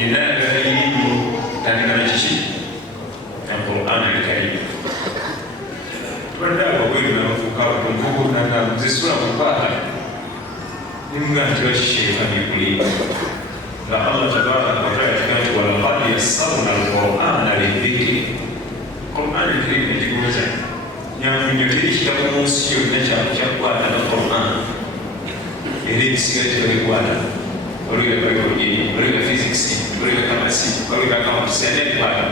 inayotoa elimu katika nchi ya Qur'an al-Karim. Tunaenda kwa kweli na kufuka tunguko na mzisura kupata ni mgani wa shetani kulipa. Na Allah tabaraka wa taala katika walaqad yassarna al-Qur'ana lidhikri. Qur'an al-Karim ndikuweza nyamnyokirisha kama usio na kwa na Qur'an. Ili sigaje kwa Oleh biologi, oleh physics, oleh chemistry, oleh accounts, dan lain-lain.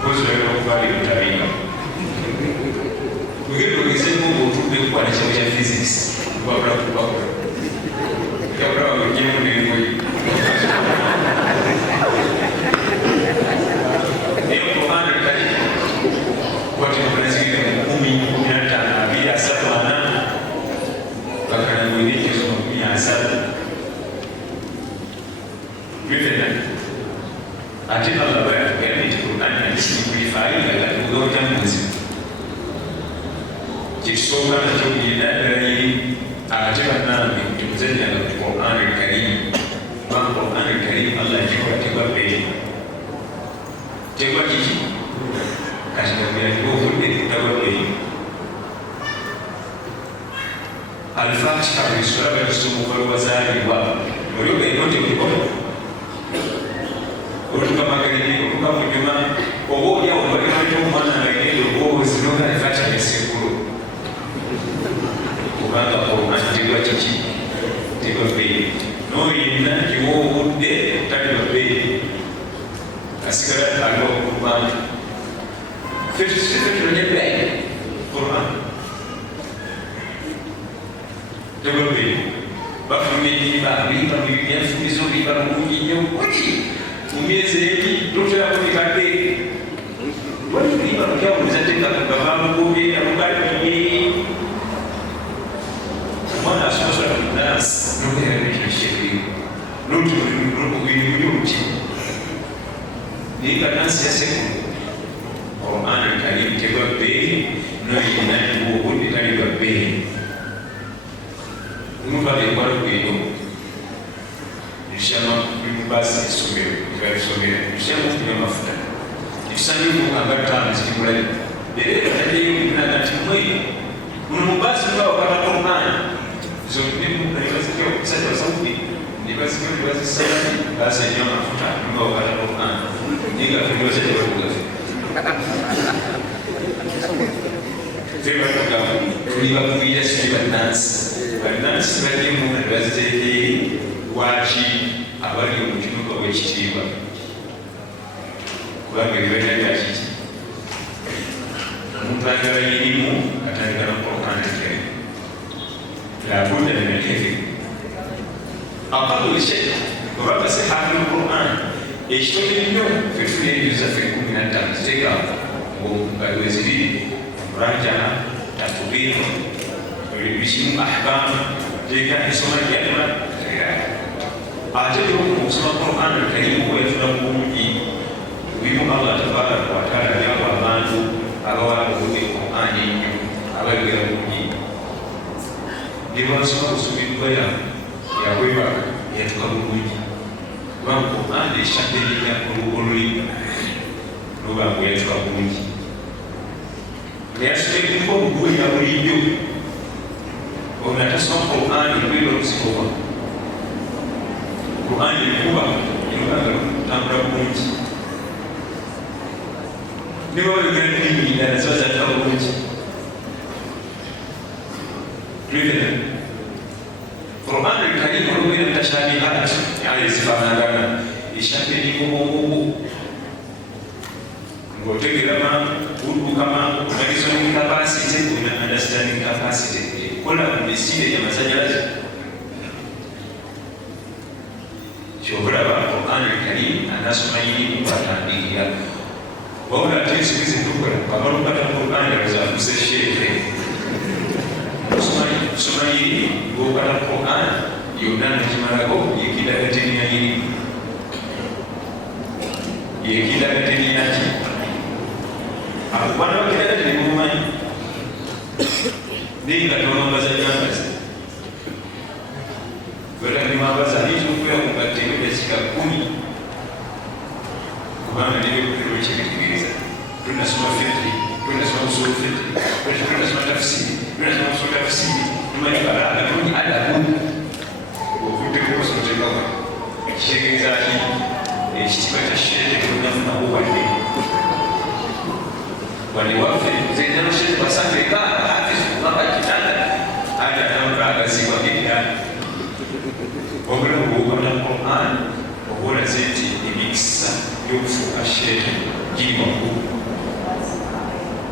Terus mereka kembali berjalan. Begitu saya mau bertemu pada macam physics, berapa. Berapa begini begini. Ini Quran dari buat yang berasal bumi dan biasa mana. Bahkan ini semua biasa. Ati Allah berkata di Quran yang simplify dalam dua juz. Jika kita tidak dari ajaran Nabi dalam Quran al-Karim, maka Quran al-Karim Allah juga beri. Coba ini, kasih kami dua kita beri. Al-Fatihah surah Al-Sumul Wazari wa Muriu itu juga. Kutoka magharibi kutoka mlima ogoja walimu maana na ile ogo zinona ifata misikuru kubanga kwa antiwa chichi tiba bei no ina kiwo ude tatiba bei asikara talo kubanga fitu ni bei Quran tiba bei bafu ni ba Biblia fumizo ba munginyo umieze hiki ndoto yako ikate wali kiba kwa mzatenda kwa babu ngine na mbali ni mwana sasa nas ndio ni shekhi ndio ni ni kana sasa Quran al-Karim kwa bei ndio inaitwa huko ndani kwa bei mungu alikuwa kwa Nishama basi somea nishama kunywa mafuta nisanifu kabata msikimule ile ndio kuna natimwe munubasi kwa Qur'an zo nimu nilisikia kusema sauti nilisikia basi sana basi nyama mafuta kwa Qur'an nika kwa sasa kwa kugafi sema kwa tulipa kuja sisi banansi bali mu bazete wachi abali umutima kwa wechitiba kubanga ibenda byakiti mutangala elimu katangala Qur'an al-Karim la budda min al-hifz aqallu shay wa basi hafidh al-Qur'an yashtaghil al-yawm fi al-juz' fi 15 dakika وبالوزير مراجعة تطبيق باسم أحكام ذلك اسم الكلمة أعتبره مسمى القرآن الكريم هو يفهم بما الله تبارك وتعالى يقول عنه أرواه بالقرآن أرواه بالقرآن لما سمع سبيل بيا يا بيا يتقبل والقرآن يشهد لي يقول Luba yetu abungi. Yasike kumbo ngui ya uliyo. Unatasoma Qur'ani bila kusoma. Qur'ani ni kubwa, tamra bungi. Ndio ile ni ndio sasa tabungi. Tuende. Qur'ani karibu bila mutashabihat, yani sifanana. Ishapeni Mungu. Ngotegera udu kama listening capacity na understanding capacity kuna misile ya masajalazi shobra ba Qur'an al-Karim anasoma hili kwa tabiia wala tesi hizi tukura kama unapata Qur'an ya kuzafusa shehe soma hili kwa Qur'an yunana kimarago yekida kateni ya hili yekida kateni ya hili Wana wakileta ni kumani Ninga tunomba za nyambazi Wela ni mabaza hizo kwa kukatika sika 10 tunasoma fitri, tunasoma usul fitri, tunasoma tafsiri, tunasoma usul tafsiri, tumanyi balagha, tumanyi adabu. Ovudde kukosote kawa kitegeeza ki ekitiibwa kya sheeke tunafuna obwadde wali waffe zeyitano sheeke basangeka hafizi kubanga kitanda ate atagazibwa ng'eddala obulamu bw'okwata Quran oba olaze nti emikisa y'okufuuka sheeke giri waggulu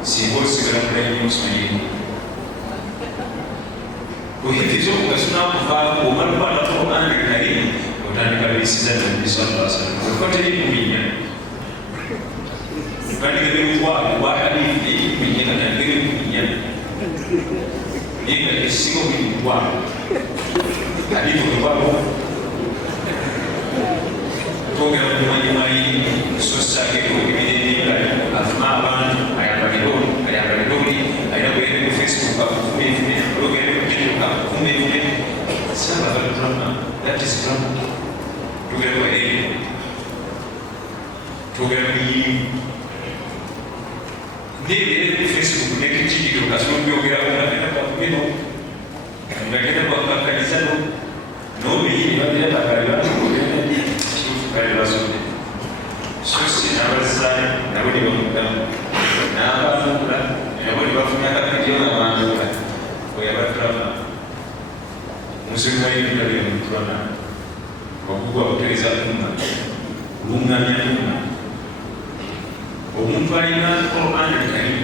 singa osigala mulayi nnyo okimanyi kuhifiza omugaso n'akuvaako omala okwata Quran Karim otandika biyisiza Nabbi sallallahu alaihi wasallam okwateri kuminya bandika bwa hadithi kuminya katandika kuminya naye nga ekisinga okuyimbwa hadithi okwabo twogera kumanyimanyi sosakeko ebirembe afuma abantu ayambaliroli ayina kugenda ku Facebook akufumefume ologenda ku TikTok akufumefume sabagala drama that is drama tugera ku elimu tugera ku yirimu nebere ku Facebook nekikikiro kasobola byogeraku ngagenda kwakugeno ngagenda kwakakalizano nobiyiri bagenda bakalibakugenda kale basomye sosi n'abazaayo nabo ne bamugamu n'abafuula nabo ne bafuna akapidiyo n'abantuula weyabaturama musemumayinira byemuturama okugwa kutegeeza kumma kulungamya kumma omuntu alina Quran Karim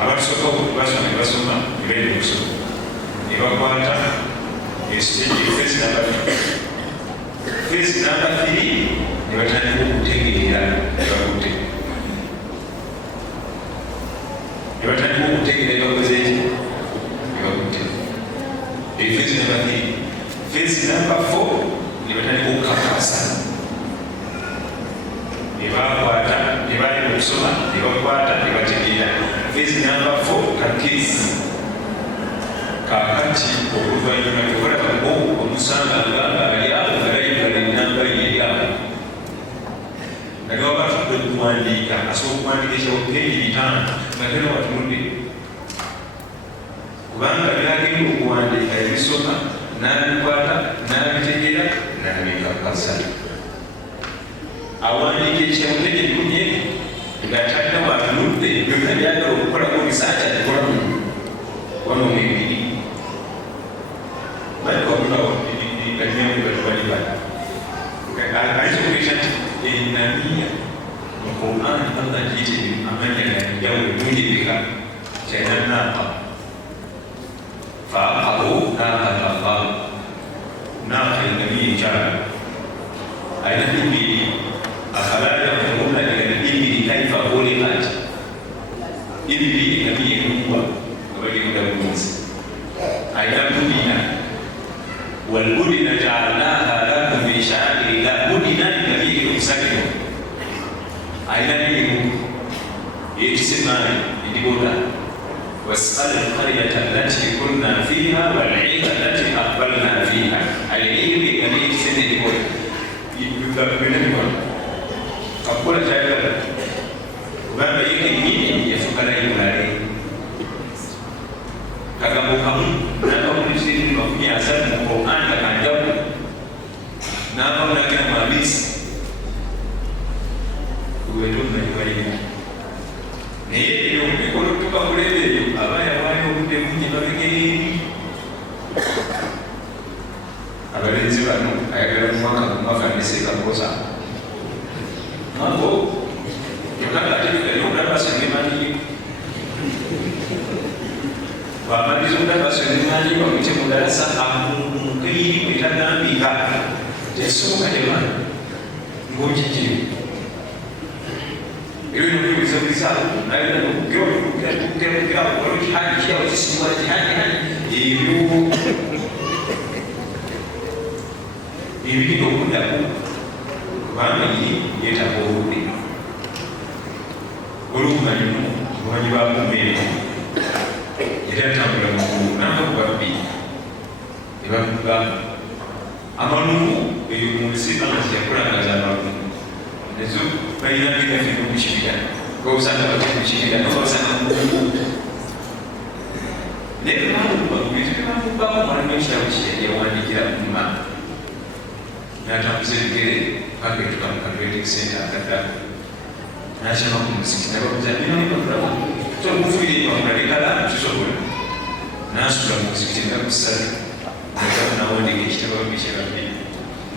abatusooka basoma ne basoma ne beera okusoma ne bakwata esiteegi efeesi n'abatu fezi namba 3 ne batandika okutegeera ebakutte ne batandika okutegeera ebakoze eki ebakutte fezi namba 3 fezi namba 4 ne batandika okukakasa ne bakwata ne bali okusoma ne bakwata ne bategeera fezi namba 4 kakezi kakati oluvannyuma tokolako omusanga nganga alyawo nagaba batudde okuwandiika asobola okuwandiika ekyapeegi 5 nga tena watunudde kubanga byagenda okuwandiika ebisoma n'abikwata n'abitegeera n'abikakasa awandiika ekyamuteege ebirunye ng'atalina watunudde byonna byagala okukolako risaaki atekolamu wanoomwebiri baliwamunawo ganyamubalibalibala ayinza okuleeta nti enamiya mu Quran Allah giyite amanya ganjawulo munjibika kyalina naaqa faaqahu naaqata Allah naaqa enamiya enkyala ayina bibiri afala yanzuruna ila al-ibili kayfa khuliqat ibili enamiya enumbwa nga bagenda bulunzi ayina budina والبدن جعلناها لكم من شعائر الله بدن النبي المسكن أين نبيه يجسمان يدبونا واسأل القرية التي كنا فيها والعيد التي أقبلنا فيها العيد الذي يجسن يدبونا يدبونا يدبونا فقول جاهلا وبما يكن يفكر يبالي kagamukamu nakamulisiri wakunya asali mu Quran kakanjabu n'abawulakira mu Abisi uwetonna ibalina naye eyo mikolo tukakulebe eyo aba yawaayo obudde bungi babegeeri abalenzi bano ayagala mumwaka nesekakosa abo yokagateekayokulabasengemaaniyo wamaliza okudabasengemaaniyo bakute mu dalasa amukeiri bwetagambika tesoboka temana ng'okikiri ebyo nokubizabizaako nayona nokukerawo olwekihani kyawo kisimula kihani ebyo ebirina okuddaku kubanga yeetaaga obudde olubumanyimu bumanyi bakumeeri era atambula mukulu nakakubabbi nebamugamba amalumu eyo munsi anga yakulangaza amalumu ezo balina binafe nokukibira kwa usanga kushikila na usanga leo mambo kwa mwananisha ya kuandikira umma na tamzikire pale tukamkabidhi center akada na shamba kumsikia kwa jamii na kwa to mufiri kwa mrekala tusogole na sura muzikira kusali na wone kishitaba bishaka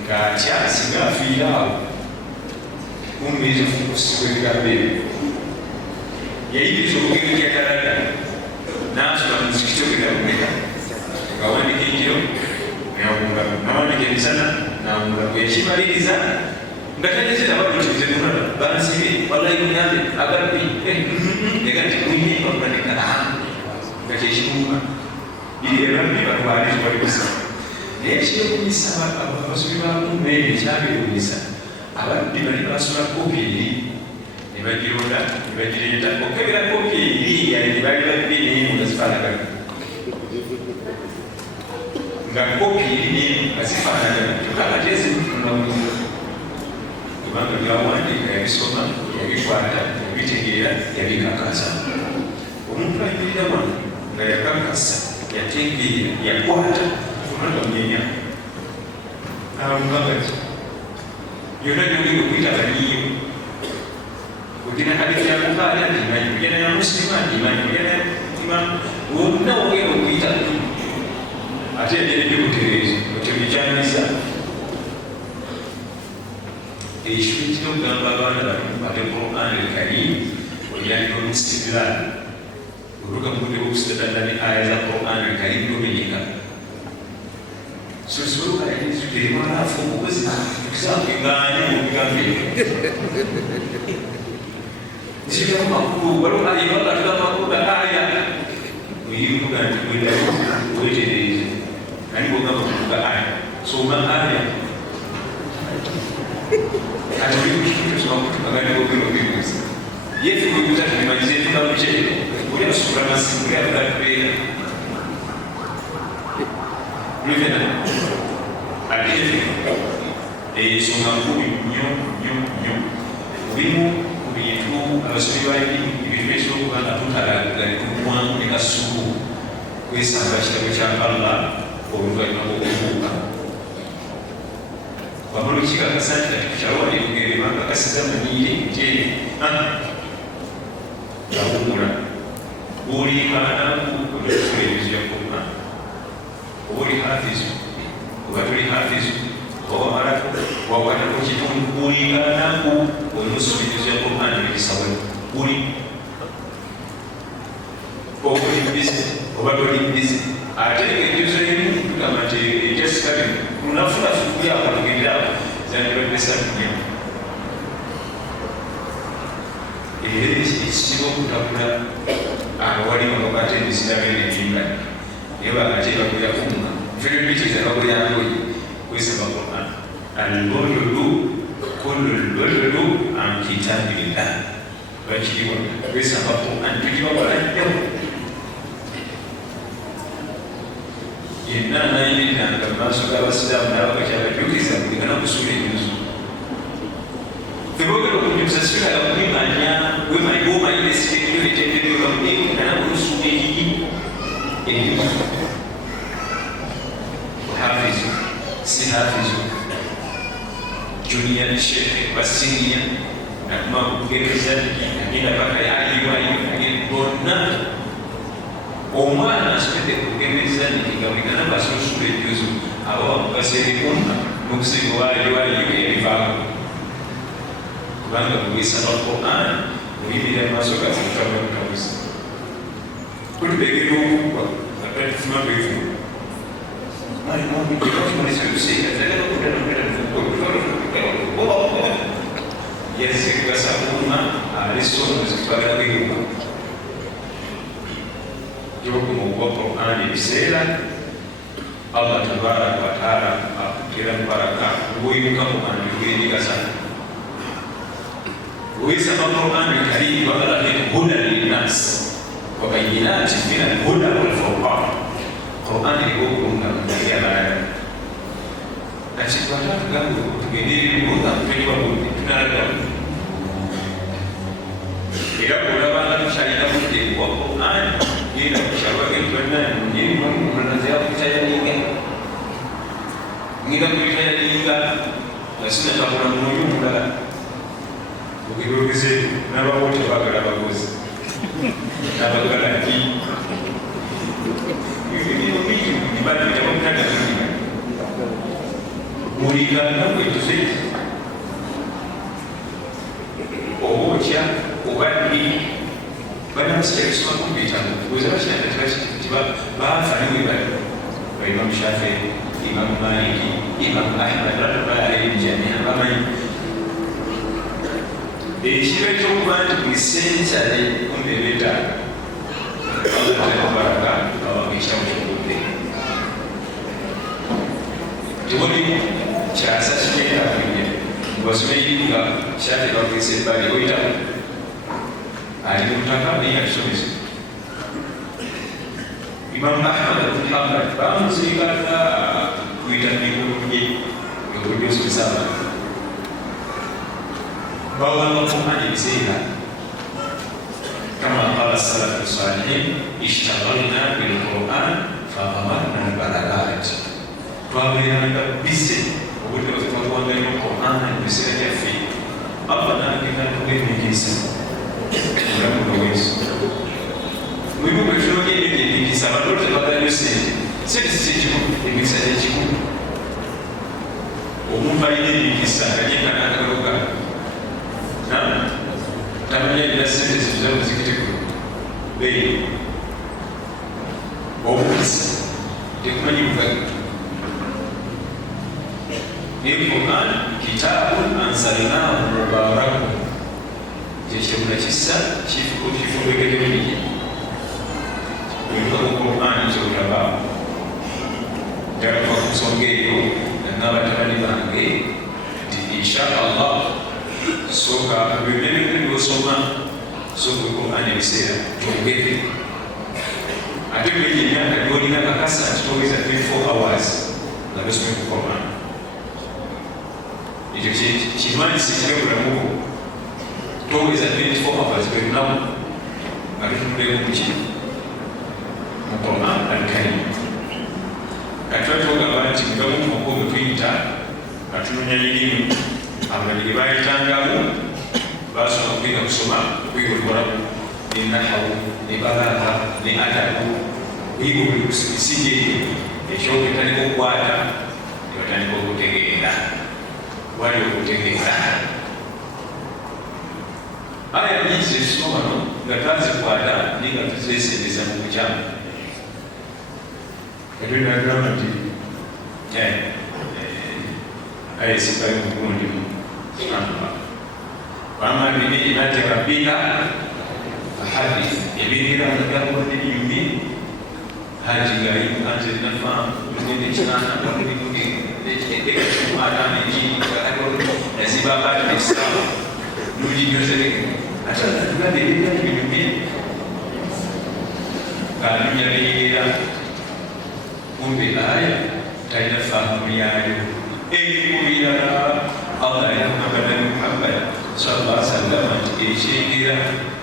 nga chasi nga fiyao umeze fukusiwe kabiri yaidi shogiri ya karada na sura muzikira kwa mrekala kawani kinjiro naunga naona kibisana naunga kuyashimaliza ngatanezera babituze kunala bansi wallahi kunyambe agapi negati kunyimba kuandika ngakishimuma ili ebambi bakwali twalikusa nekyo kumisa abasubi bakumene kyabe kumisa abadde bali basula kopi nebagironda nebagirenda okebera kopi yali bali babiri muzifaanaga nga kopi ni bazifaanaga tukalatezi tunamuliza kubanga byawandika yabisoma yabikwata yabitegeera yabikakasa omuntu ayimira wano nga yakakasa yategeera yakwata onatomenya alumagati yonna gyogenda okuyita baniyo ogenda hadithi yakukaali andimanyi ogenda ya muslima andimanyi ogenda imamu wonna ogenda okuyita ate yageredde butereezi otebikyaniza ishwitiro kugamba abaana bate Qur'an al-Karim wajyalika istidlal uruka mkude kustadala ni aya za Qur'an al-Karim domenyeka susuruka yahizu kirimana afu mkuzi kukisamu kingani mkukambi nishikia makuru walu ayi wala tuka makuru aya muhimu kugani kwenda uwete deizi nani kugamba kuka aya soma aya yesu kuikuta tumemalizie kitabu chetu ule supremasi ule abadwe luvena aliye songa kumi nyo ubimu kubitu abasubi bali ibimesho kubanga tutala kumwangu nekasuku kwesanga kitabo kya Allah oluvanyuma lw'okubuuka wabulu kikakasanja tukyawali kugerebanga kasiza manyiire nti yawumula buliikanaku olwesula ebizu yakoma oba oli hafizu oba tuli hafizu owamalako wakwatako kitundu buliikanaku olwesula ebizu yakomana nebisawe buli oba oli bizi oba toli bizi ate ebizu ebimu tugamba nti ejasikali lunafulafu kuyakalugiriraako zandibagbesa dunia ekisiba okutabula abawalimu bakate ebisirabene ebimba naye bakate bakuyakunga febibitiza bakuyandoyi kwesaba Qur'an albodolu kullu lbodolu an kitabillah bakiriwa kwesaba Qur'an tugibakolanjawo yenna nayiriranga mumaaso g'abasiraamu n'abakakyabajukiza kuligana kusula ebizu febogera okujukiza sibiraga kubimanya wemanyigomanyire sitekiro etendereolamudekanakulusuma ekiki ebizu hafizu si hafizu junior shekhe basiniya nakuma kugereza agenda paka yayiwayo bonna omwana asobedde kugemeza ntigabuligana basolusula ejuzu abo bamugaseerikumma nokusinga waliyo ebivaako kubanga kugisaba Qur'an muyimira amaaso gazimutabakutabuza tulibegera okukwa atatufuma kwefuna yazekugasa kuma alisomo zikutwagala kweyuka jokumukuwa Qur'an ebiseera Allah tabaraka wa taala akutera mubaraka lwoyimuka mu bantu bwendigasa ويسمى القرآن الكريم وبلغ هدى للناس وبينات من الهدى والفرقان القرآن يقول لنا يا معلم لكن ولا تقولوا تجديد الهدى في الوجود تنادوا era bw'olabanga tukyalina budde wa Qur'an genda ku kyalwage twenna nyini mwanazira kutayalinga ngenda kutayalinga nga sinatabula mwoyo omulala ogegogeze n'abawo tebagala abagozi n'abagala nti mulingana bwetuze obokya obaddi banamusikyaisoma kubitano weza bakyanabaafaniwe bali Imam Shafi'i, Imam Maliki, Imam Ahmad rahmatullahi jamia bamanyi ekiba ekyokuba nti bwisensale kumbebeetaaga Allah tabaraka awaga ekyamu kyobudde tewali kyasa kigenda kulinnya mubasomeiga Shafi'i bakwesa ebbali oyitamu ali mutaka naye yatusomesa Imam Ahmad bin Hanbal bamuziikana kuyita mikulunye yokulyosomesa abantu bawanga Qur'an ebiseera kama qala salafu salihin ishtaghalna bil Qur'an faghamarna al balagat twabeeranga bise obudde bwetwatwangalira Qur'an ebiseera byaffe Allah nagenda kubemikisa mulamu lwaweeso mubimu bwetunonya ebyo byemikisa abantu tebagalayo sente sikimu emikisa gyekikulu omuntu alina emikisa kanyekanakaloga tamanya bya sente zibuza muzikiteko beyi obukisa tekumanyi bugaga Qur'an kitabun anzalnahu mubarakun kyekibula kisa kifubegedebiki omutuka Qur'an kyobulaba ddala ku nsonga eyo n'abatabani bange nti inshallah sooka byonna byosoma sooka Qur'an ebiseera kyogere ate buli emyaka gyolina kakasa nti toweza 24 hours nga tosome ku Qur'an ekyo kimanyisa kibe bulamuko toweza 24 hours bwelunaku nga tutunuleko kuki mu Qur'an al-Karim kati twatogamba nti mugamutuko bwe tuyita katunonya lirimu abaliri bayitangamu basoma kwiga kusoma kwiga olwalabu ne nahawu ne balagha ne adabu kwiga buli kusige ekyoketaliko okukwata nebatandika okutegeera wali okutegeera aya nyingi zetusoma wano nga twazikwata naye nga tuzesendeza mu bukyamu ebinagamba nti aya esikayo mugundi wama binijimati rabbika fahadith ebirira nagakodde byumbi hajigayi anzenafa nendekirana ekikumataneki nazibabati esilamu nulinyozereke atatugadde ebirira byumbi kalunya biyira kumbe aya talina fahamu yayo ebikubirala Allah yamuhamada Muhammad sallallahu alaihi wasallam nti ekyengera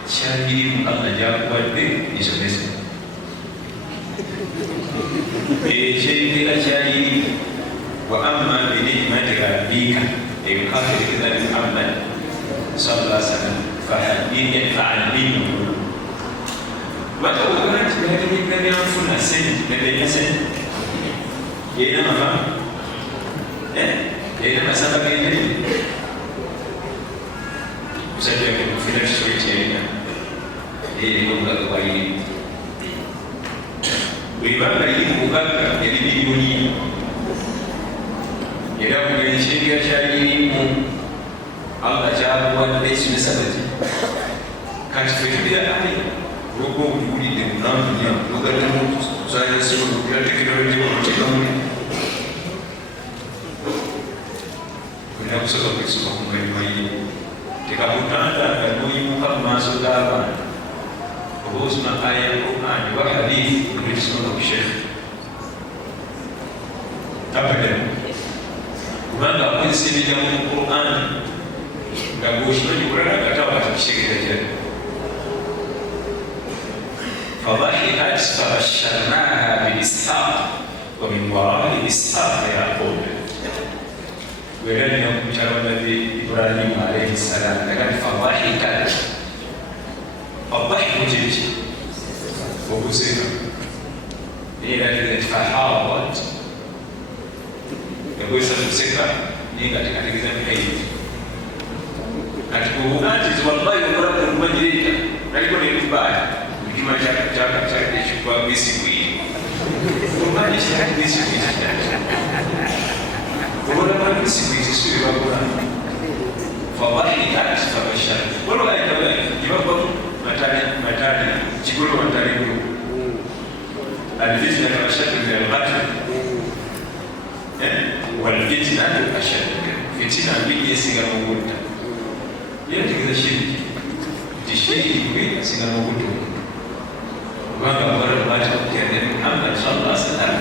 kyagirimu Allah gyakubadde isomesa ekyengera kyagirimu wa amma binimati rabbika ekafirikira Muhammad sallallahu alaihi wasallam fa'allimu bakabugana nti byagirika byanfuna sente nebenya sente yena mama yena masamba gende musajja kufuna kisolo kyalina erina obugaga bwalina bwebanga liri mu bugagga yali biliyoniya era kumenya ekyengera kyalirimu Allah kyakuwadde esomesa bati kati fe tulira aya olwokuba obutuwulidde munanfunya ogaddemu sanyasimu okupira tekinologiya omutekamuli olina kusooka kwesoma kumalimayo tekakutandanga noyimuka mu maaso g'abaana oba osoma aya ya Qur'an wa hadithi olwekisoma ku shekhe abadan kubanga akozesa ebigambo mu Qur'an nga gwokimanyi kulala nga tabaata kitegeera gyali فضحكت فبشرناها بإسحاق ومن وراء إسحاق يعقوب. ولن يكون النبي إبراهيم عليه السلام لكن فضحكت. الضحك جيد وكسر إلى فحاضت يقول سنسكر نيجا تكتب حيث أتكو أنت والله يقرب المجريك رأيكم الإنباء كما جاء يشوفوا بيسوي وما يشوفوا بيسوي ولا ما بيسوي يسوي ولا فضحكت فبشر ولا أيضا يبقى matani jikolo matani الفتنة أشد من القتل والفتنة أشد فتنة بيجي سيجا موجودة يمكن كذا شيء تشيء يقول سيجا موجودة ما قبل ما تذكر محمد صلى الله عليه وسلم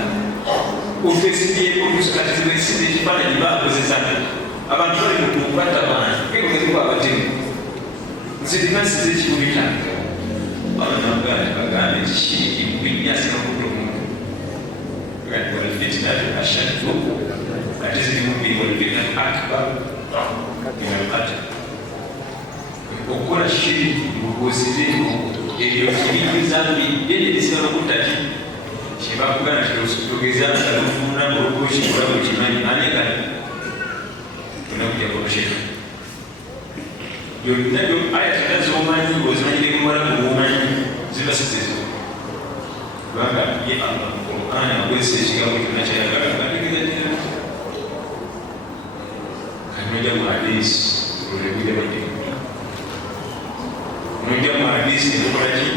وفي سيدي وفي سكتة سيدي فلا يبقى بزيزان أبان فريق مقبلة معه كيف كذا بقى Zidimasi zilizokuja wanagani shiki kuingia sana kutoka kwa fitna ashaddu atazidi mbi wal fitna akbar min al-qatl. Ukora shiri ukuzidini ili ukiri zambi ili disana kutaki shibabu kana tugezana salufuna burukushi kwa kujimani aneka tunakuja kwa shiri nabyo aya zinazomanyi ozimanyire kumala kubumanyi ziba sizizo kubanga ye Allah mu Qur'an akwesa ekigambo kyonna kyayagala ngategeeza kanojja mu hadisi olwebujja badde nojja mu hadisi netukolaki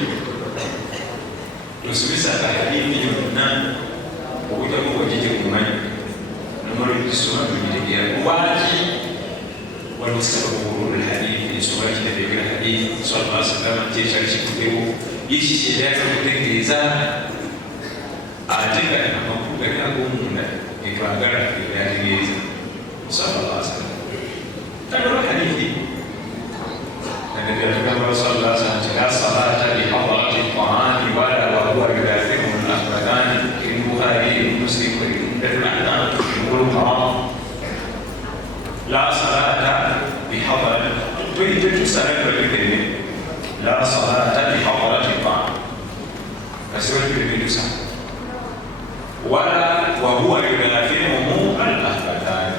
tosomesa kahadithi yonna obutamu bwagijje kumanyi nomala okisoma tugitegera kubaki waliwo sababu wurud alhadith sura kitabu hadith sallallahu alaihi wasallam kisha kikutebu ishi shida kutengeneza ajenga na mambo yako munda ikagara kutengeneza sallallahu alaihi wasallam tangu hadithi na ndio kama sallallahu alaihi wasallam la salata li hadrati al-Qur'an wala wa huwa yudafi'u al-akhbaran in Bukhari Muslim wa ibn Hibban yaqulu la salata bi hadrati ويجب السلام بالكلمة لا صلاة بحضرة الطعام فسوى الكلمة ولا وهو يدافعهم الأخبثان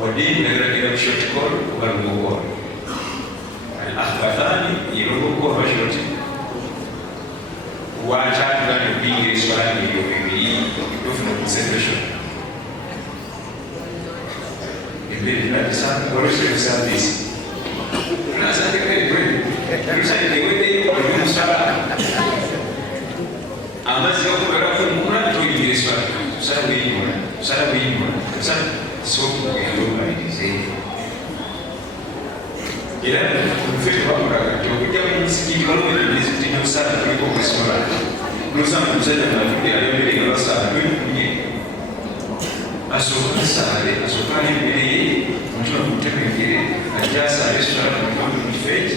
والدين نقرأ كده بشكر والمقور الأخبثان يلوكوا بشكر وعشان لا نبيه سؤال يومي يفنوا بسنة يبدأ لا تسان ورسل تسان بيسي Nasa kaya kweli, kisha niwende kwa msala. Amazi yako kwa kumuna tuingie swala. Sala wima. Sasa soko ya lugha hizi. Ila mfiti wa mraka, tukija msikiti wao ni msikiti sana kuliko kwa swala. Nusa mzee na mfiti aliyembele kwa sala ni asokani mbele mtu mtembele ajasa restaurant kwa mfiti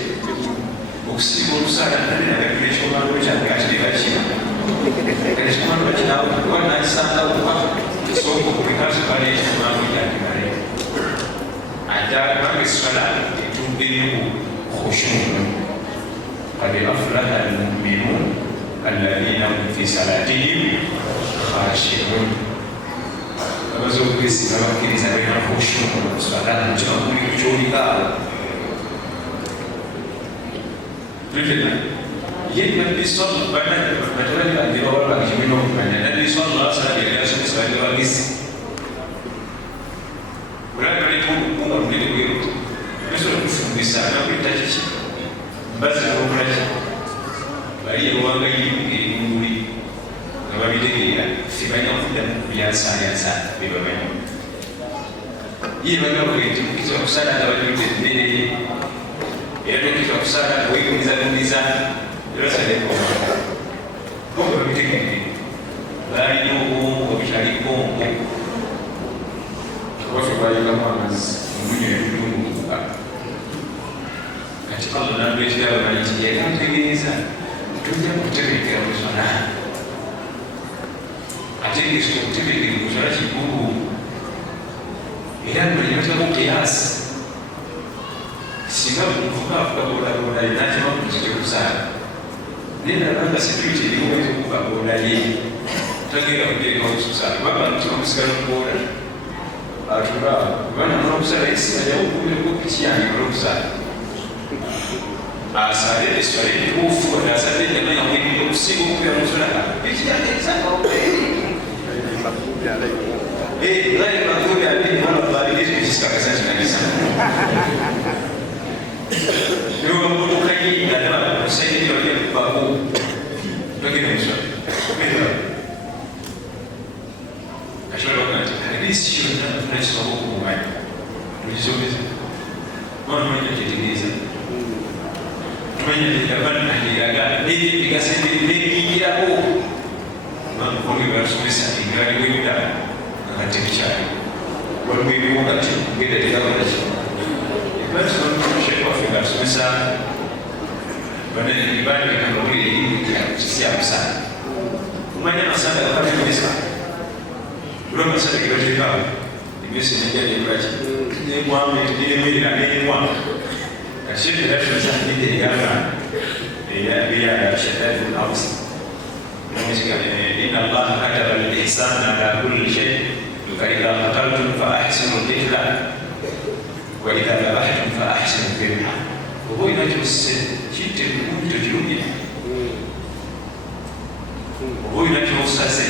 usiku usana ndani ya kesho mambo ya kazi ya chini kesho mambo ya chini kwa na sana kwa soko kwa kazi pale mambo ya kibali ajabu kwa swala tumbinu khushu qad aflaha almu'minun alladhina hum fi salatihim khashi'un abazo kwisi abakiriza bena khushu swala ndio kulichulika Rifina, yet Nabi Sallallahu Alaihi Wasallam di bawah lagi minum banyak. Nabi Sallallahu Alaihi Wasallam dia sudah sekali lagi. Berapa kali pun beli begitu. Besok bisa nak kita cici. Bas rumah. Bagi orang lagi mungkin kalau dia si banyak dan biasa di bawah. Ia banyak begitu. Kita usah ada begitu ni. Yeye ndio kusaka kuigiza yote ile kwa mtiki la yuko kwa bishari Kongo kwa sababu kama mwenye Mungu katika Allah na ndio ya kutengeneza tujja kuterekera musana ate kuterekera musana kikulu era nolinatyako kiyasi singa muvuga avuga bodaboda nakima kukitekusala nenalanga security eriweza okuva boda ye tagenda kuteeka okusala babantu bamusigala muboda atula kubana nokusala esina yawokumireko piki yange olwokusala asale eswala entuufu asale enjamanya kwebira okusinga okubira musala piki yange esanga laye makubi abiri balabaliriza ekisakasa kinagisa niwe bamotoka yinga nabakusaidia walya kubako togenda musala This should not press the whole way. Which is always one minute it is. When you have a maybe because it may be here. One only was missing, graduated and take child. What we want to get a development. The first one to shape of it was missing. But then you buy a complete see outside. My name is Santa. Roma sasa kidogo nimesikia ni brachi ni mwami ni mimi na ni mwami kashidi la sasa ni yana ya shadadu al-awsi nimesikia inna Allah kataba al-ihsana ala kulli shay fa idha qataltum fa ahsinu al-qitla wa idha dhabhtum fa ahsinu al-dhabha wa huwa inajus kitu kutojumia huwa inajus sasa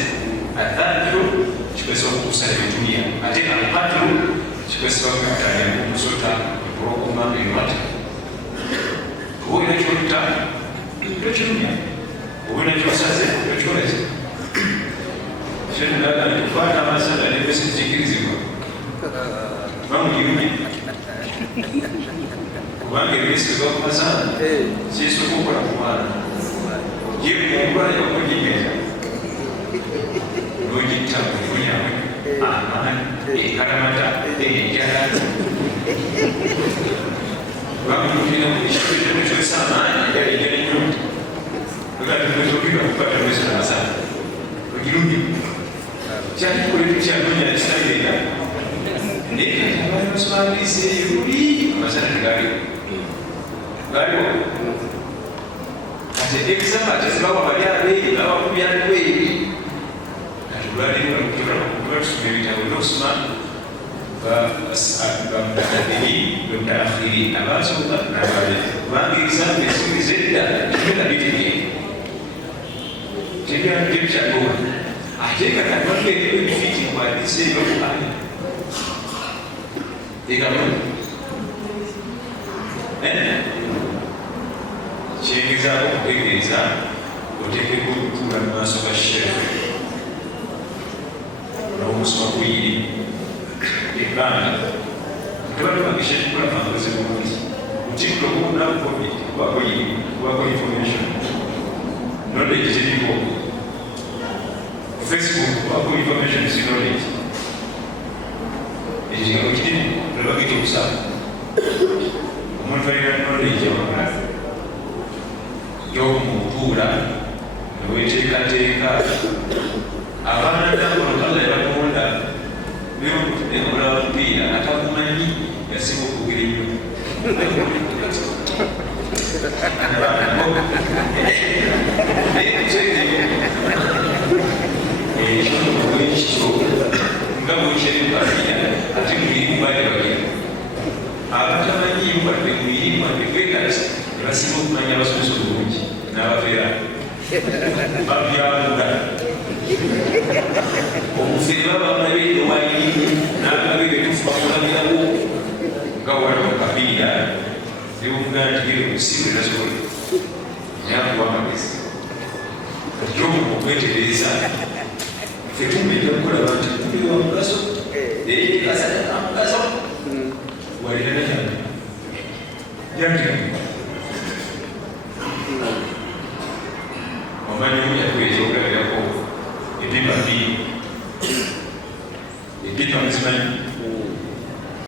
adhabu chipesa kukusanya dunia atena alqatlu chipesa kutania kusota prokuma imata huwa inachoita dunia huwa inachosaze dunia shenda na kupata masala ni pesa zikirizi kwa mambo yuni wange risk kwa masala sisi kwa kumana jibu kwa ya kujibeza Nojita punya aman karamata jalan bangun kita mesti sama dari itu bukan itu juga bukan masalah asal begini jadi politik punya style ini kalau soal isi yuri masalah negara lalu ada exam aja sebab apa dia lawan punya duit Bali bersuara Utsman ini berakhiri apa sebab namanya bagi saya itu zeda kita bikin jadi dia jago aja kata kalau dia bikin buat isi berapa tiga bulan jadi saya bikin saya untuk kebutuhan masuk ke syarikat Ramus Makuini, Ibana, Grandma Gishet, Grandma, the same ones. Utik Logo now for it, Wako information. Knowledge is important. Facebook, Wako information is knowledge. It is a routine, relative side. One very knowledge of life. Yomu, Pura, the way take abana jambo kala ya kuunda leo kuna mpira atakumanyi yasipo kugiriyo ngamo chini pia atimuri mbali wake abatamanyi mbali mwili mbali kweka yasipo kumanya basusu bungi na bafera babya muda Ofisnya bapak Nabi Tuhan Nabi itu fakturnya bu, kawan kabila, diunggah di musim nasional, yang buat habis. Jom bukan desa, film itu kurang macam itu orang masuk, jadi kasar orang masuk, wajibnya jangan,